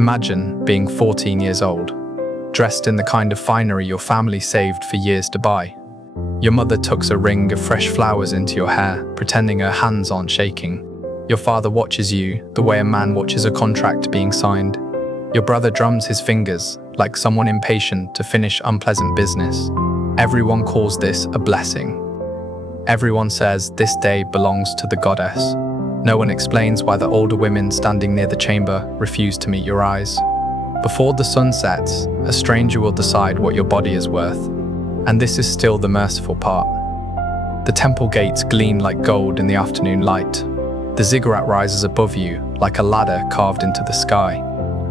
Imagine being 14 years old, dressed in the kind of finery your family saved for years to buy. Your mother tucks a ring of fresh flowers into your hair, pretending her hands aren't shaking. Your father watches you the way a man watches a contract being signed. Your brother drums his fingers like someone impatient to finish unpleasant business. Everyone calls this a blessing. Everyone says this day belongs to the goddess. No one explains why the older women standing near the chamber refuse to meet your eyes. Before the sun sets, a stranger will decide what your body is worth. And this is still the merciful part. The temple gates gleam like gold in the afternoon light. The ziggurat rises above you like a ladder carved into the sky.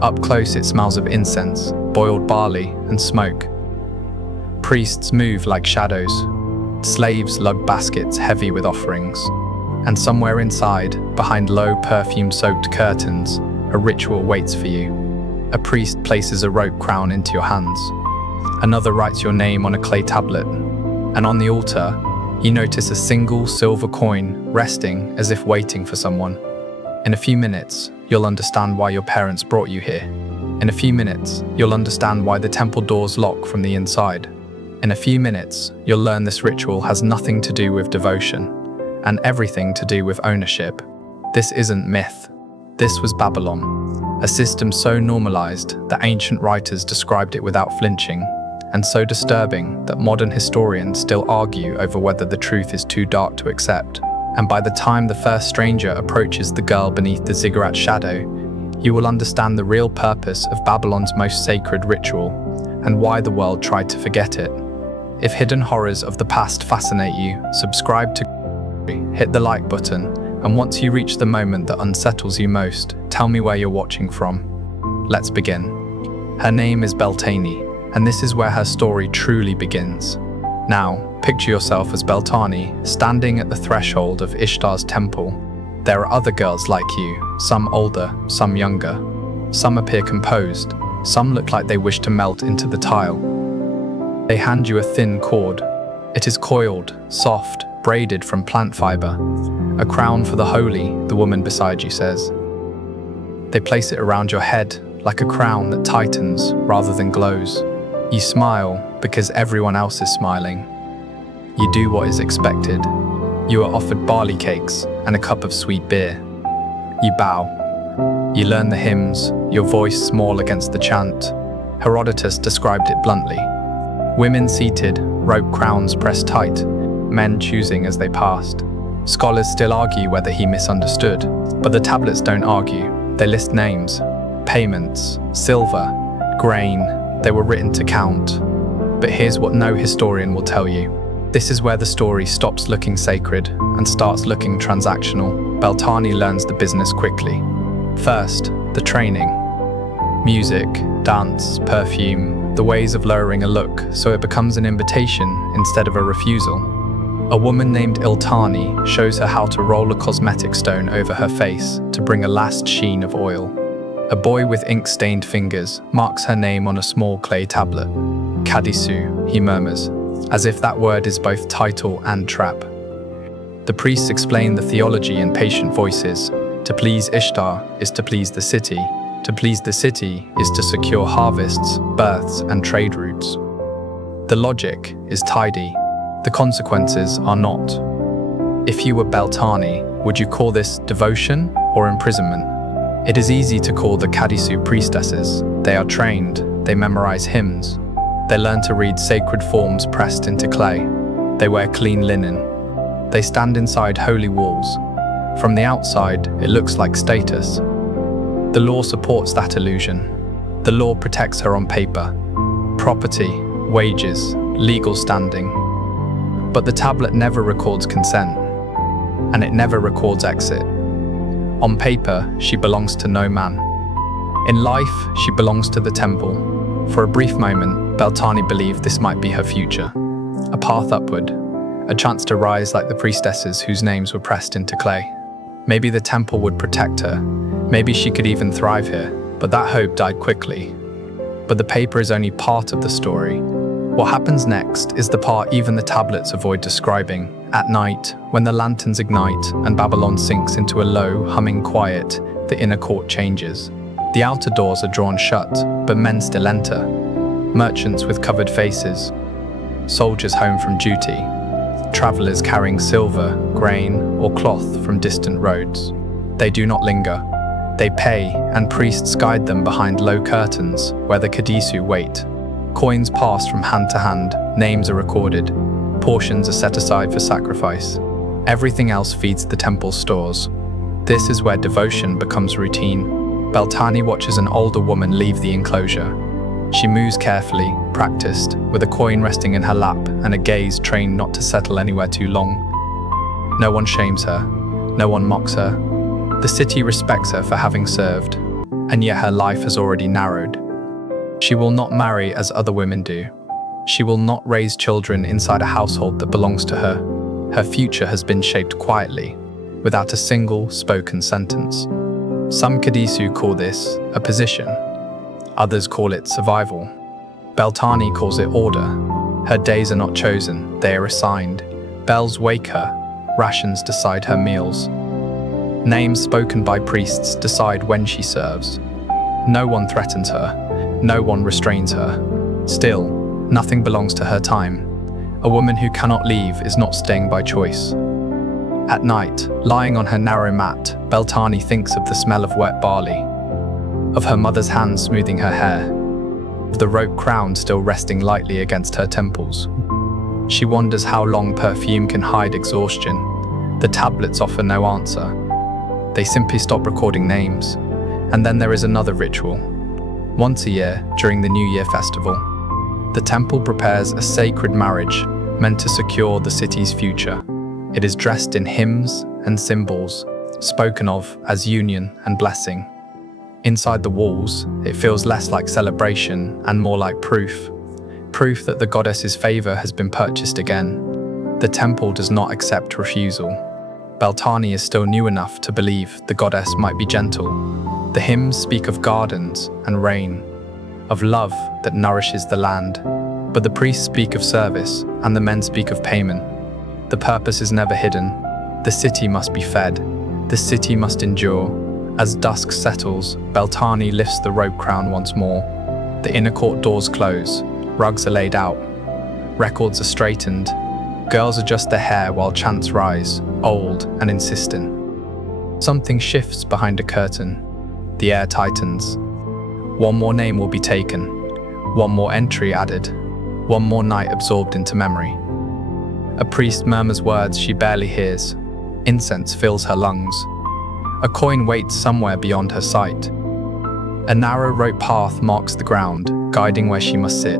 Up close it smells of incense, boiled barley, and smoke. Priests move like shadows. Slaves lug baskets heavy with offerings. And somewhere inside, behind low perfume-soaked curtains, a ritual waits for you. A priest places a rope crown into your hands. Another writes your name on a clay tablet. And on the altar, you notice a single silver coin resting as if waiting for someone. In a few minutes, you'll understand why your parents brought you here. In a few minutes, you'll understand why the temple doors lock from the inside. In a few minutes, you'll learn this ritual has nothing to do with devotion, and everything to do with ownership. This isn't myth. This was Babylon, a system so normalized that ancient writers described it without flinching, and so disturbing that modern historians still argue over whether the truth is too dark to accept. And by the time the first stranger approaches the girl beneath the ziggurat shadow, you will understand the real purpose of Babylon's most sacred ritual, and why the world tried to forget it. If hidden horrors of the past fascinate you, subscribe to, hit the like button, and once you reach the moment that unsettles you most, tell me where you're watching from. Let's begin. Her name is Beltane, and this is where her story truly begins. Now, picture yourself as Beltane, standing at the threshold of Ishtar's temple. There are other girls like you, some older, some younger. Some appear composed, some look like they wish to melt into the tile. They hand you a thin cord. It is coiled, soft, braided from plant fiber. A crown for the holy, the woman beside you says. They place it around your head, like a crown that tightens rather than glows. You smile because everyone else is smiling. You do what is expected. You are offered barley cakes and a cup of sweet beer. You bow. You learn the hymns, your voice small against the chant. Herodotus described it bluntly. Women seated, rope crowns pressed tight, men choosing as they passed. Scholars still argue whether he misunderstood, but the tablets don't argue. They list names, payments, silver, grain. They were written to count. But here's what no historian will tell you. This is where the story stops looking sacred and starts looking transactional. Beltane learns the business quickly. First, the training. Music, dance, perfume, the ways of lowering a look so it becomes an invitation instead of a refusal. A woman named Iltani shows her how to roll a cosmetic stone over her face to bring a last sheen of oil. A boy with ink-stained fingers marks her name on a small clay tablet. Kadisu, he murmurs, as if that word is both title and trap. The priests explain the theology in patient voices. To please Ishtar is to please the city. To please the city is to secure harvests, births, and trade routes. The logic is tidy. The consequences are not. If you were Beltane, would you call this devotion or imprisonment? It is easy to call the Kadisu priestesses. They are trained, they memorize hymns. They learn to read sacred forms pressed into clay. They wear clean linen. They stand inside holy walls. From the outside, it looks like status. The law supports that illusion. The law protects her on paper. Property, wages, legal standing. But the tablet never records consent, and it never records exit. On paper, she belongs to no man. In life, she belongs to the temple. For a brief moment, Beltane believed this might be her future. A path upward, a chance to rise like the priestesses whose names were pressed into clay. Maybe the temple would protect her. Maybe she could even thrive here, but that hope died quickly. But the paper is only part of the story. What happens next is the part even the tablets avoid describing. At night, when the lanterns ignite and Babylon sinks into a low, humming quiet, the inner court changes. The outer doors are drawn shut, but men still enter. Merchants with covered faces, soldiers home from duty, travelers carrying silver, grain, or cloth from distant roads. They do not linger. They pay, and priests guide them behind low curtains where the Kadisu wait. Coins pass from hand to hand, names are recorded, portions are set aside for sacrifice. Everything else feeds the temple's stores. This is where devotion becomes routine. Beltane watches an older woman leave the enclosure. She moves carefully, practiced, with a coin resting in her lap and a gaze trained not to settle anywhere too long. No one shames her. No one mocks her. The city respects her for having served, and yet her life has already narrowed. She will not marry as other women do. She will not raise children inside a household that belongs to her. Her future has been shaped quietly, without a single spoken sentence. Some Kadisu call this a position. Others call it survival. Beltane calls it order. Her days are not chosen, they are assigned. Bells wake her, rations decide her meals. Names spoken by priests decide when she serves. No one threatens her, no one restrains her. Still, nothing belongs to her time. A woman who cannot leave is not staying by choice. At night, lying on her narrow mat, Beltane thinks of the smell of wet barley, of her mother's hands smoothing her hair, of the rope crown still resting lightly against her temples. She wonders how long perfume can hide exhaustion. The tablets offer no answer. They simply stop recording names. And then there is another ritual. Once a year, during the New Year festival, the temple prepares a sacred marriage meant to secure the city's future. It is dressed in hymns and symbols, spoken of as union and blessing. Inside the walls, it feels less like celebration and more like proof that the goddess's favor has been purchased again. The temple does not accept refusal. Beltane is still new enough to believe the goddess might be gentle. The hymns speak of gardens and rain, of love that nourishes the land, but the priests speak of service and the men speak of payment. The purpose is never hidden. The city must be fed. The city must endure. As dusk settles, Beltane lifts the rope crown once more. The inner court doors close. Rugs are laid out. Records are straightened. Girls adjust their hair while chants rise, old and insistent. Something shifts behind a curtain. The air tightens. One more name will be taken. One more entry added. One more night absorbed into memory. A priest murmurs words she barely hears. Incense fills her lungs. A coin waits somewhere beyond her sight. A narrow rope path marks the ground, guiding where she must sit.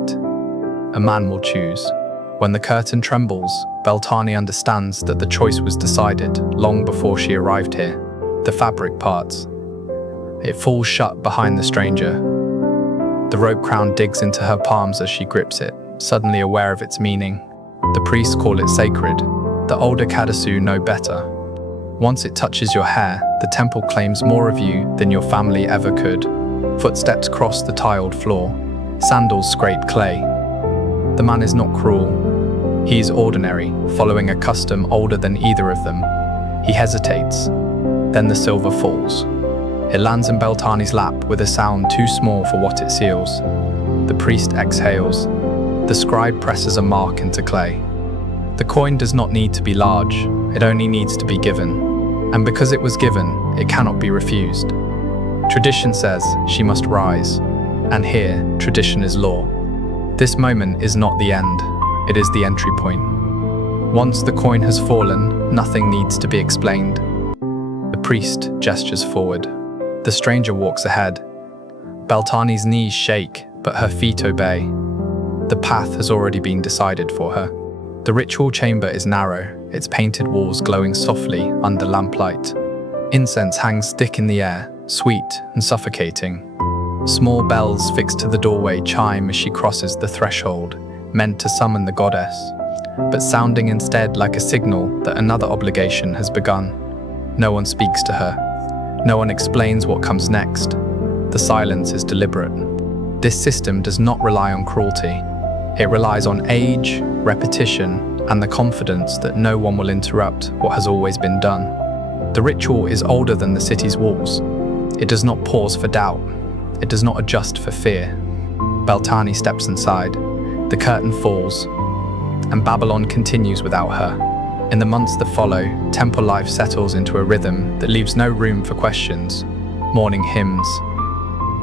A man will choose. When the curtain trembles, Beltane understands that the choice was decided long before she arrived here. The fabric parts. It falls shut behind the stranger. The rope crown digs into her palms as she grips it, suddenly aware of its meaning. The priests call it sacred. The older Kadisu know better. Once it touches your hair, the temple claims more of you than your family ever could. Footsteps cross the tiled floor. Sandals scrape clay. The man is not cruel. He is ordinary, following a custom older than either of them. He hesitates. Then the silver falls. It lands in Beltane's lap with a sound too small for what it seals. The priest exhales. The scribe presses a mark into clay. The coin does not need to be large, it only needs to be given. And because it was given, it cannot be refused. Tradition says she must rise, and here, tradition is law. This moment is not the end, it is the entry point. Once the coin has fallen, nothing needs to be explained. The priest gestures forward. The stranger walks ahead. Beltane's knees shake, but her feet obey. The path has already been decided for her. The ritual chamber is narrow, its painted walls glowing softly under lamplight. Incense hangs thick in the air, sweet and suffocating. Small bells fixed to the doorway chime as she crosses the threshold, meant to summon the goddess, but sounding instead like a signal that another obligation has begun. No one speaks to her. No one explains what comes next. The silence is deliberate. This system does not rely on cruelty. It relies on age, repetition, and the confidence that no one will interrupt what has always been done. The ritual is older than the city's walls. It does not pause for doubt. It does not adjust for fear. Beltane steps inside, the curtain falls, and Babylon continues without her. In the months that follow, temple life settles into a rhythm that leaves no room for questions. Morning hymns,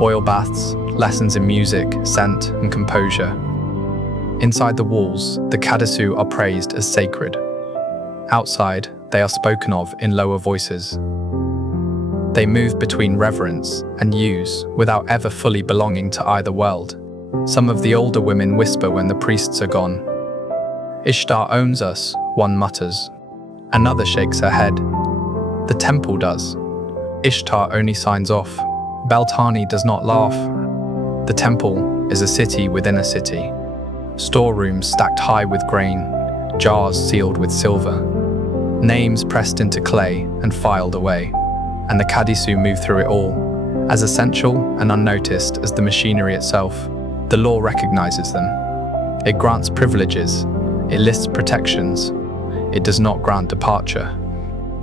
oil baths, lessons in music, scent, and composure. Inside the walls, the Kadisu are praised as sacred. Outside, they are spoken of in lower voices. They move between reverence and use without ever fully belonging to either world. Some of the older women whisper when the priests are gone. Ishtar owns us, one mutters. Another shakes her head. The temple does. Ishtar only signs off. Beltane does not laugh. The temple is a city within a city. Storerooms stacked high with grain, jars sealed with silver, names pressed into clay and filed away, and the Kadisu move through it all, as essential and unnoticed as the machinery itself. The law recognizes them. It grants privileges, it lists protections, it does not grant departure.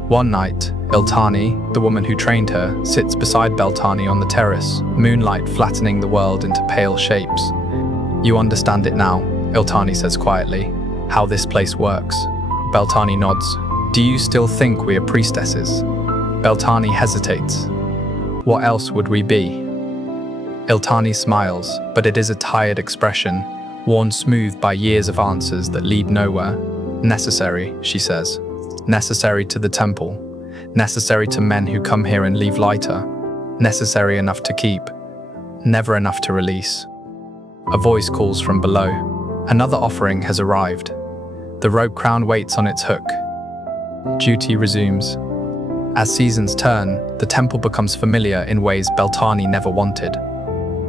One night, Iltani, the woman who trained her, sits beside Beltane on the terrace, moonlight flattening the world into pale shapes. You understand it now, Iltani says quietly, how this place works. Beltane nods. Do you still think we are priestesses? Beltane hesitates. What else would we be? Iltani smiles, but it is a tired expression, worn smooth by years of answers that lead nowhere. Necessary, she says. Necessary to the temple. Necessary to men who come here and leave lighter. Necessary enough to keep. Never enough to release. A voice calls from below. Another offering has arrived. The robe crown waits on its hook. Duty resumes. As seasons turn, the temple becomes familiar in ways Beltane never wanted.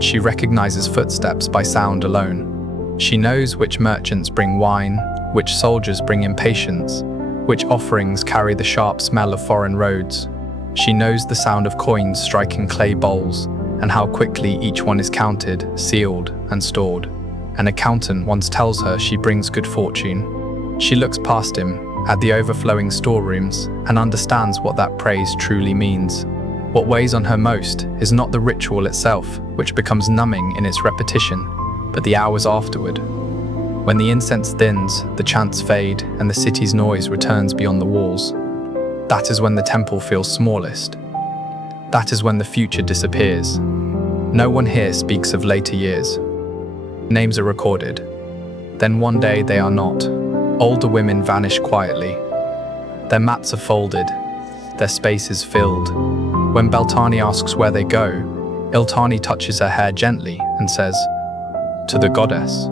She recognizes footsteps by sound alone. She knows which merchants bring wine, which soldiers bring impatience, which offerings carry the sharp smell of foreign roads. She knows the sound of coins striking clay bowls, and how quickly each one is counted, sealed, and stored. An accountant once tells her she brings good fortune. She looks past him, at the overflowing storerooms, and understands what that praise truly means. What weighs on her most is not the ritual itself, which becomes numbing in its repetition, but the hours afterward. When the incense thins, the chants fade, and the city's noise returns beyond the walls. That is when the temple feels smallest. That is when the future disappears. No one here speaks of later years. Names are recorded. Then one day they are not. Older women vanish quietly. Their mats are folded. Their space is filled. When Beltane asks where they go, Iltani touches her hair gently and says, "To the goddess."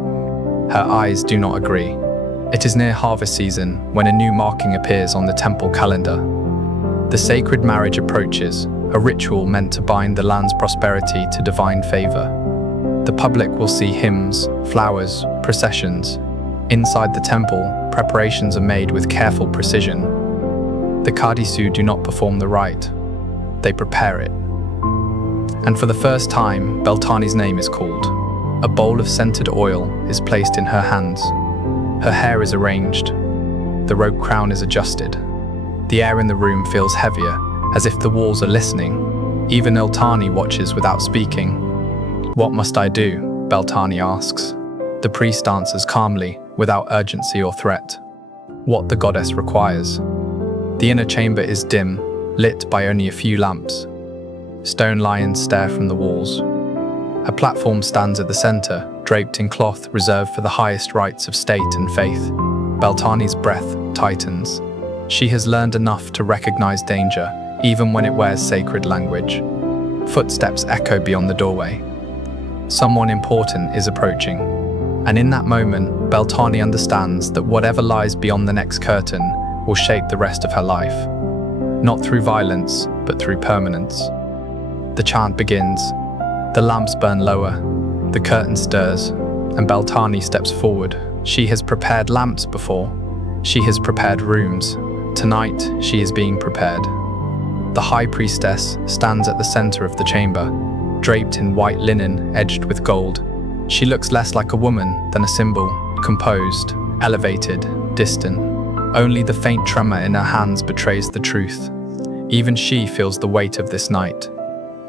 Her eyes do not agree. It is near harvest season when a new marking appears on the temple calendar. The sacred marriage approaches, a ritual meant to bind the land's prosperity to divine favor. The public will see hymns, flowers, processions. Inside the temple, preparations are made with careful precision. The Kadisu do not perform the rite. They prepare it. And for the first time, Beltane's name is called. A bowl of scented oil is placed in her hands. Her hair is arranged. The robe crown is adjusted. The air in the room feels heavier, as if the walls are listening. Even Iltani watches without speaking. "What must I do?" Beltane asks. The priest answers calmly, without urgency or threat. What the goddess requires. The inner chamber is dim, lit by only a few lamps. Stone lions stare from the walls. A platform stands at the center, draped in cloth reserved for the highest rites of state and faith. Beltane's breath tightens. She has learned enough to recognize danger, even when it wears sacred language. Footsteps echo beyond the doorway. Someone important is approaching. And in that moment, Beltane understands that whatever lies beyond the next curtain will shape the rest of her life. Not through violence, but through permanence. The chant begins. The lamps burn lower. The curtain stirs, and Beltane steps forward. She has prepared lamps before. She has prepared rooms. Tonight, she is being prepared. The high priestess stands at the center of the chamber, draped in white linen edged with gold. She looks less like a woman than a symbol, composed, elevated, distant. Only the faint tremor in her hands betrays the truth. Even she feels the weight of this night.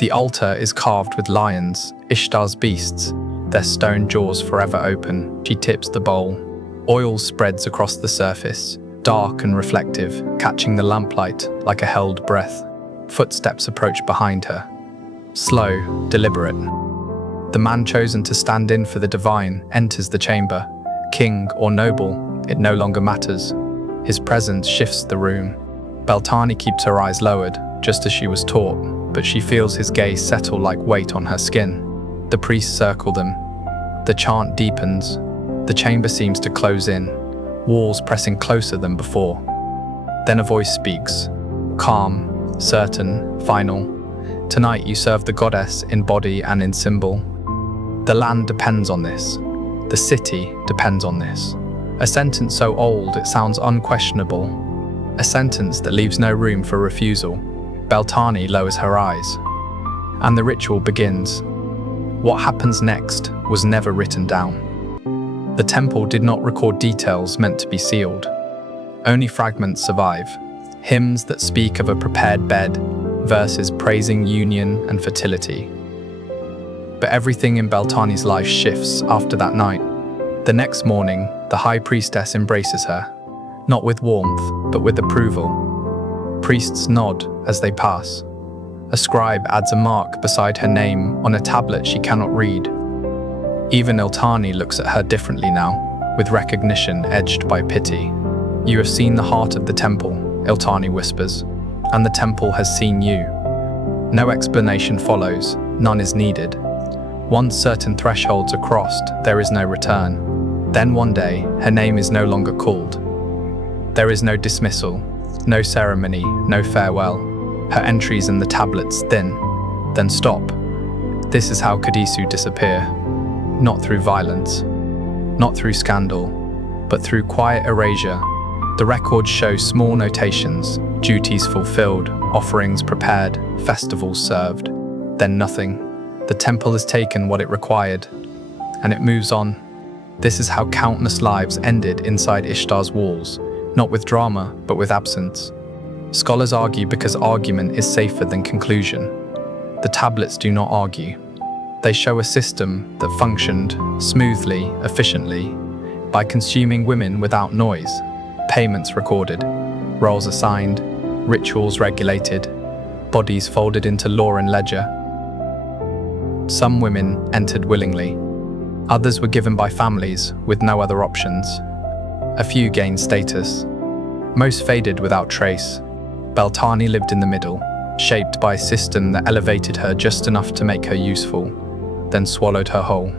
The altar is carved with lions, Ishtar's beasts, their stone jaws forever open. She tips the bowl. Oil spreads across the surface, dark and reflective, catching the lamplight like a held breath. Footsteps approach behind her. Slow, deliberate. The man chosen to stand in for the divine enters the chamber. King or noble, it no longer matters. His presence shifts the room. Beltane keeps her eyes lowered, just as she was taught, but she feels his gaze settle like weight on her skin. The priests circle them. The chant deepens. The chamber seems to close in, walls pressing closer than before. Then a voice speaks, calm, certain, final. Tonight you serve the goddess in body and in symbol. The land depends on this. The city depends on this. A sentence so old it sounds unquestionable. A sentence that leaves no room for refusal. Beltane lowers her eyes. And the ritual begins. What happens next was never written down. The temple did not record details meant to be sealed. Only fragments survive. Hymns that speak of a prepared bed, verses praising union and fertility. But everything in Beltane's life shifts after that night. The next morning, the high priestess embraces her, not with warmth, but with approval. Priests nod as they pass. A scribe adds a mark beside her name on a tablet she cannot read. Even Iltani looks at her differently now, with recognition edged by pity. You have seen the heart of the temple, Iltani whispers, and the temple has seen you. No explanation follows, none is needed. Once certain thresholds are crossed, there is no return. Then one day, her name is no longer called. There is no dismissal, no ceremony, no farewell. Her entries in the tablets thin, then stop. This is how Kadisu disappear. Not through violence, not through scandal, but through quiet erasure. The records show small notations, duties fulfilled, offerings prepared, festivals served. Then nothing. The temple has taken what it required, and it moves on. This is how countless lives ended inside Ishtar's walls, not with drama, but with absence. Scholars argue because argument is safer than conclusion. The tablets do not argue. They show a system that functioned smoothly, efficiently, by consuming women without noise. Payments recorded, roles assigned, rituals regulated, bodies folded into law and ledger. Some women entered willingly. Others were given by families with no other options. A few gained status. Most faded without trace. Beltane lived in the middle, shaped by a system that elevated her just enough to make her useful, then swallowed her whole.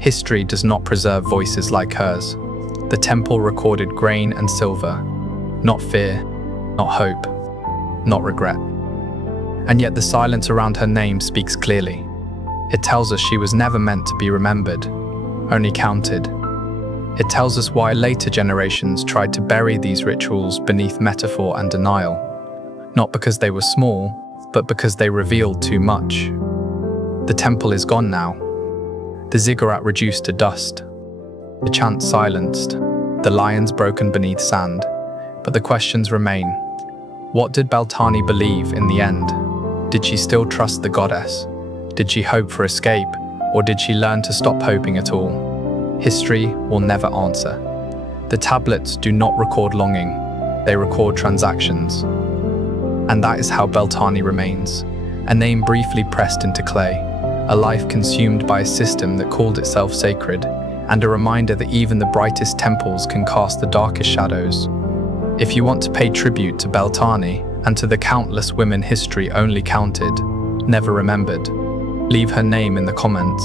History does not preserve voices like hers. The temple recorded grain and silver, not fear, not hope, not regret. And yet the silence around her name speaks clearly. It tells us she was never meant to be remembered, only counted. It tells us why later generations tried to bury these rituals beneath metaphor and denial, not because they were small, but because they revealed too much. The temple is gone now. The ziggurat reduced to dust. The chant silenced. The lions broken beneath sand. But the questions remain. What did Beltane believe in the end? Did she still trust the goddess? Did she hope for escape? Or did she learn to stop hoping at all? History will never answer. The tablets do not record longing. They record transactions. And that is how Beltane remains. A name briefly pressed into clay. A life consumed by a system that called itself sacred, and a reminder that even the brightest temples can cast the darkest shadows. If you want to pay tribute to Beltane and to the countless women history only counted, never remembered, leave her name in the comments.